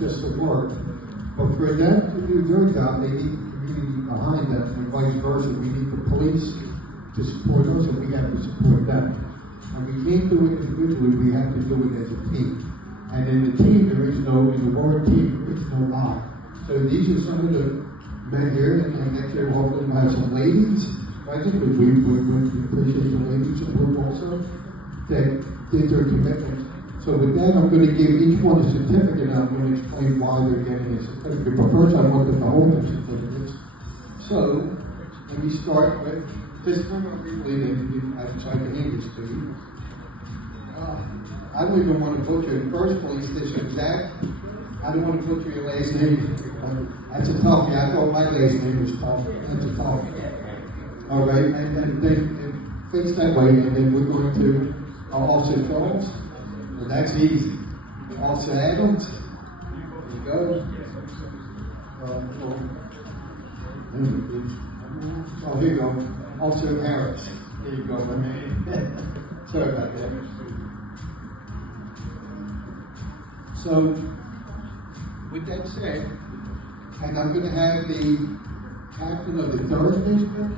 it's just a word. But for them to do their job, they need the community behind them, and vice versa. We need the police to support us, and we have to support them. And we can't do it individually, we have to do it as a team. And in the team, there is no, in the word team, there is no I. So these are some of the men here, and next year hopefully we'll have some ladies. I think we appreciate the ladies support also, that did their commitment. So with that, I'm going to give each one a certificate, and I'm going to explain why they're getting a certificate. But first, I want them to hold their certificates. So, let me start with this one. I can hand this to you. I don't even want to butcher in the first place. This exact. I don't want to butcher your last name. That's a tough. I thought my last name was tough. That's a tough. All right, and then face that way, and then we're going to Officer Charles. Well, that's easy. Officer Adams. There you go. Oh, here you go. Officer Harris. There you go, my man. Sorry about that. So, with that said, and I'm going to have the captain of the 3rd district.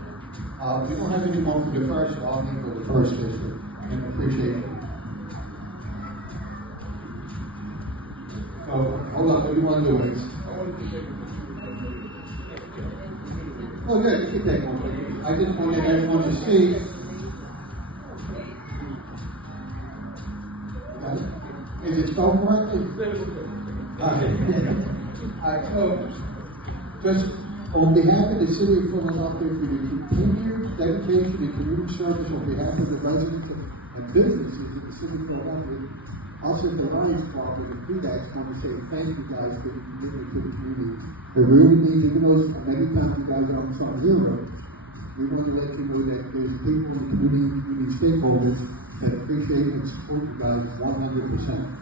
We don't have any more for the first, so I'll handle the 1st district, and appreciate it. Oh, hold on, what do you want to do, Ace? Oh, good, you can take one. I just wanted everyone to see. Is it spelled correctly? Alright, so, just on behalf of the City of Philadelphia, for your continued dedication and community service on behalf of the residents and businesses of the City of Philadelphia, us at the Lions Club and the PDACs want to say thank you guys for the commitment to the community. It really means, even though many times you guys are some heroes, we want to let you know that there's people in the community stakeholders that appreciate and support you guys 100%.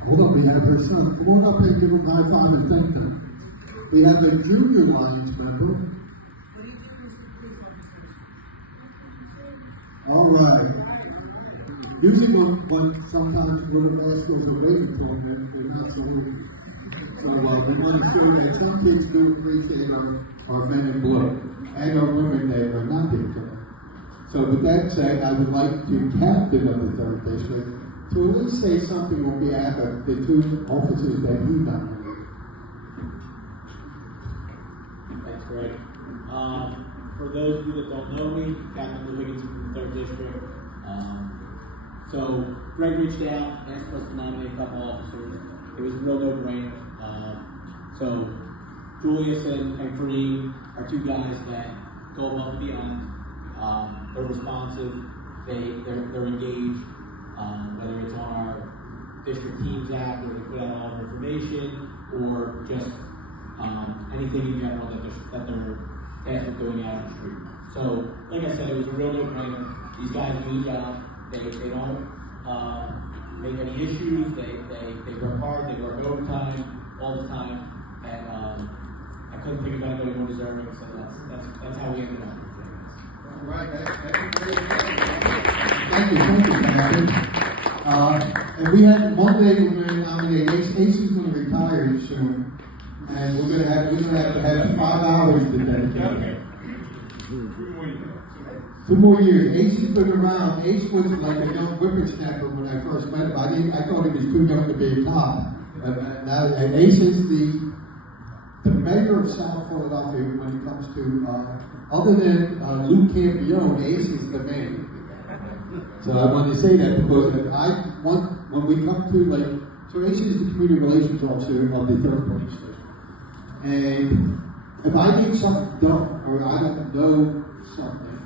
Hold on, we have her son. Come on up and give him a high five and thank them. We have a junior Lions member. All right. Usually when sometimes little boys goes away from them, they're not so easy. So we want to show that some kids do appreciate our men in blue and our women that are not there today. So with that said, I would like to captain of the 3rd district to at least say something on behalf of the 2 officers that he nominated. Thanks, Greg. For those of you that don't know me, Captain Lou Higgins from the 3rd District. So Greg reached out, asked us to nominate a couple officers. It was a real no-brainer. So Julius and Kareem are 2 guys that go above and beyond. They're responsive. They're engaged. Whether it's on our district teams app where they put out all the information, or just anything in general that they're tasked with doing out on the street. So, like I said, it was a real no-brainer. These guys do the job. They don't make any issues. They work hard. They work overtime all the time, and I couldn't think of anybody more deserving. So that's how we ended up. All right, thank you, Captain. And we have Monday. We're going to nominate Ace. Ace is going to retire soon, and we're going to have to have 5 hours to dedicate. 2 more years. Ace has been around. Ace was like a young whippersnapper when I first met him. I thought he was too young to be a cop. Now Ace is the mayor of South Philadelphia when it comes to, other than Lou Campione, Ace is the man. So I wanted to say that because when we come to so Ace is the community relations officer of the 3rd police station. And if I need something done, or I don't know something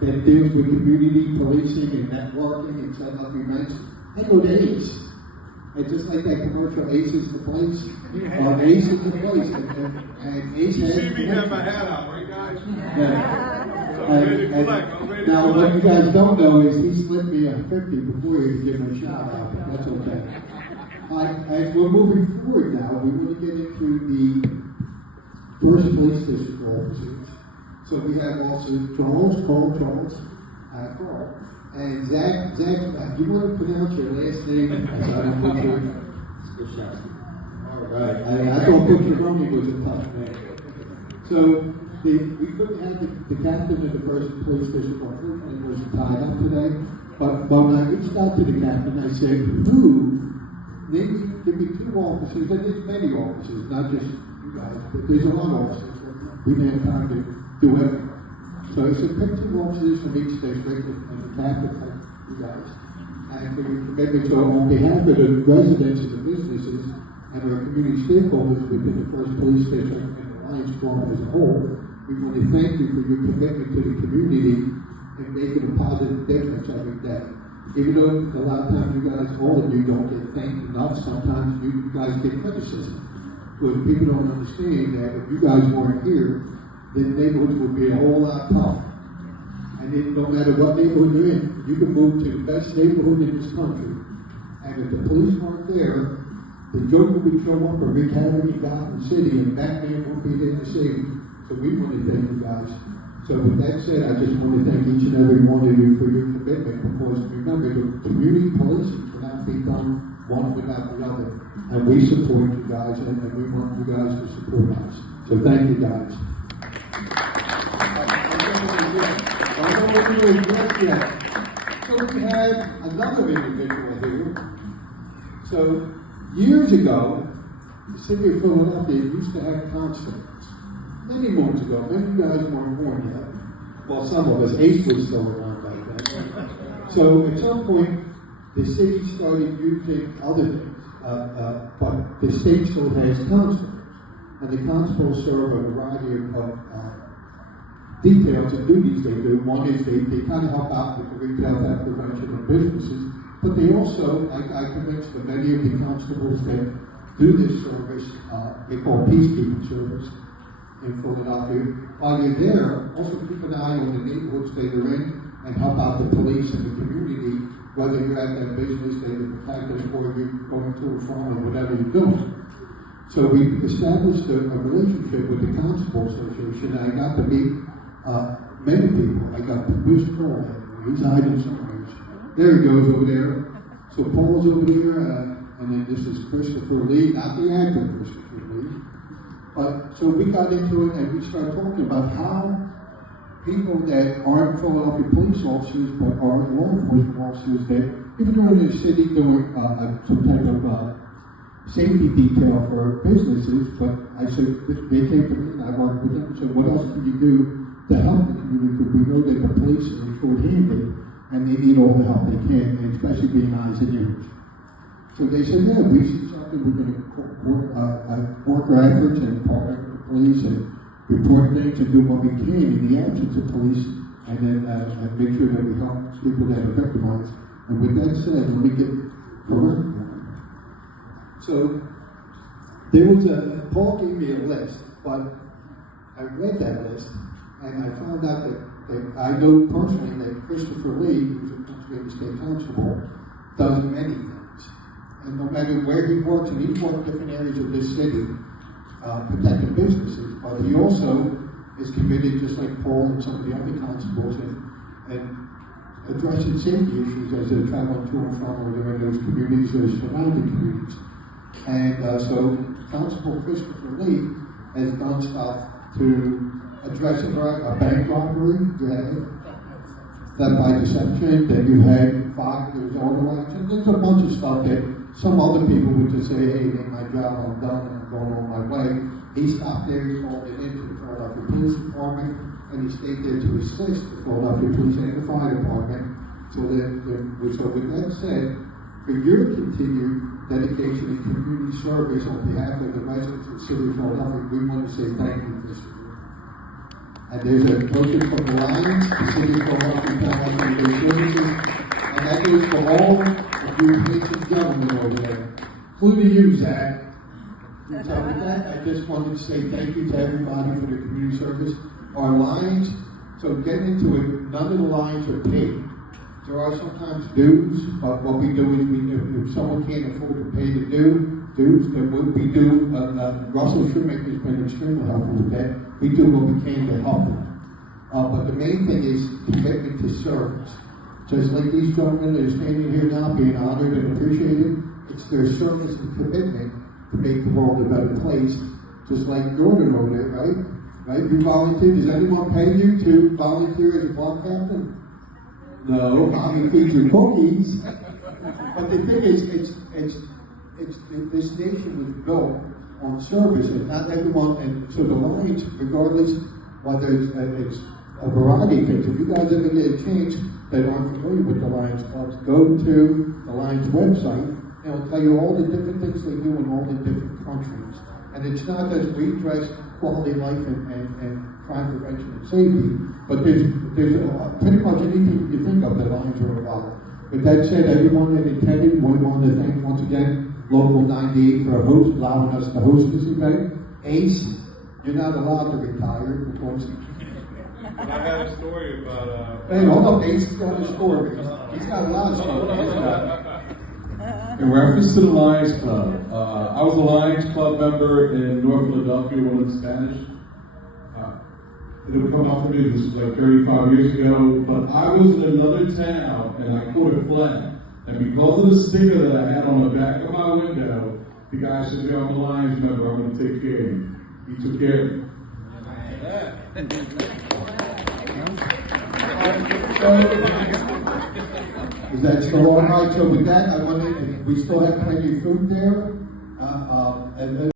that deals with community policing and networking and setting up events, I go to Ace. And just like that commercial, Ace is the place. Ace is the place. And Ace has. You see me have my hat out, right, guys? Yeah. I'm ready to collect. I'm ready to Now, collect. what you guys don't know is he slipped me a 50 before he was giving a shout out. That's okay. As we're moving forward now, we want to get into the 1st police district officers. So we have also Carl, and Zach, do you want to pronounce your last name? All right. I thought Coach Roney was a tough man. So we couldn't have the captain of the first police station. Unfortunately, was tied up today. But when I reached out to the captain, I said, give me 2 officers, and there's many officers, not just you guys, but there's a lot of officers. We didn't have time to do everything. So I said, pick 2 officers from each district, and the captain, like you guys. And for your commitment, so on behalf of the residents and the businesses and our community stakeholders within the first police station and the Lions Club as a whole, we want to thank you for your commitment to the community and making a positive difference every day. Even though a lot of times you guys, all of you don't get thanked enough, sometimes you guys get criticism. Because people don't understand that if you guys weren't here, then neighborhoods would be a whole lot tougher. And then no matter what neighborhood you're in, you can move to the best neighborhood in this country. And if the police weren't there, the Joker would show up or Rick Harry in Gotham City and Batman would be there to save you. So we want to thank you guys. So with that said, I just want to thank each and every one of you for your commitment, because remember, the community policing cannot be done one without the other. And we support you guys, and we want you guys to support us. So thank you guys. So we have another individual here. So years ago, the city of Philadelphia used to have constables. Many moons ago, many of you guys weren't born yet. Well, some of us, Ace was still around back then. So at some point, the city started using other things, but the state still has constables. And the constables serve a variety of details and duties they do. One is they kind of help out with the retail theft prevention of businesses, but they also, I convinced that many of the constables that do this service, they call peacekeeping service in Philadelphia. While you're there, also keep an eye on the neighborhoods that you're in and help out the police and the community, whether you're at that business that you're protected or you're going to or from or whatever you're doing. So we established a relationship with the Constable Association, and I got to meet many people. I got Bruce Paul, he's hiding somewhere. There he goes over there. So Paul's over there, and then this is Christopher Lee, not the actor Christopher Lee. But so we got into it, and we started talking about how people that aren't Philadelphia police officers but are law enforcement officers that even though in the city doing some type of safety detail for businesses, but I said they came to me and I worked with them. So what else can you do to help the community? Because we know that the police are short-handed and they need all the help they can, and especially being eyes and ears. So they said, yeah, we see something, we're going to work our efforts and partner with the police and report things and do what we can in the absence of police, and then make sure that we help people that are victimized. And with that said, let me get correct. So there was Paul gave me a list, but I read that list and I found out that I know personally that Christopher Lee, who's a Pennsylvania State Constable, does many things. And no matter where he works, and he's worked different areas of this city, protecting businesses, but he also is committed, just like Paul and some of the other constables, and addressing safety issues as they're traveling to and from, or they're in those communities or surrounding communities. And so Constable Christopher Lee has done stuff to address a bank robbery. You had theft by deception, then you had there's auto rights, and there's a bunch of stuff that some other people would just say, hey, make my job, I'm done, I'm going on my way. He stopped there, he called it into the Philadelphia Police Department, and he stayed there to assist the Philadelphia Police and the Fire Department. So with that said, for your continued dedication and community service on behalf of the residents of the city of Philadelphia, we want to say thank you for this. And there's a motion from the Lions, the city of Philadelphia Town Community Services, and that goes for all of you patient gentlemen over there, including you, Zach. So with that, I just wanted to say thank you to everybody for the community service. Our Lions, so getting into it, none of the Lions are paid. There are sometimes dues, but what we do is if someone can't afford to pay the dues, then what we do, Russell Shoemaker has been extremely helpful with that. We do what we can to help them. But the main thing is commitment to service. Just like these gentlemen that are standing here now being honored and appreciated, It's their service and commitment to make the world a better place, just like Gordon over there, right? Right? You volunteer. Does anyone pay you to volunteer as a block captain? No, mommy feeds you cookies. But the thing is, this nation was built on service, and not everyone. And so the Lions, regardless whether it's a variety of things. If you guys ever get a chance that aren't familiar with the Lions clubs, go to the Lions website, and it'll tell you all the different things they do in all the different countries. And it's not just redress, quality life, and crime prevention and safety, but there's pretty much anything you think of, the Lions are involved. With that said, everyone that attended, we want to thank once again Local 98 for allowing us to host this event. Ace, you're not allowed to retire because. I had a story about. Hey, hold up, Ace has got a story. He's got a lot of stories. In reference to the Lions Club, I was a Lions Club member in North Philadelphia when it was Spanish. It would come out to me, this was like 35 years ago, but I was in another town and I caught a flag. And because of the sticker that I had on the back of my window, the guy said, "Yo, I'm a Lions member, I'm going to take care of you." He took care of me. Is that still all right? So with that, we still have plenty of food there.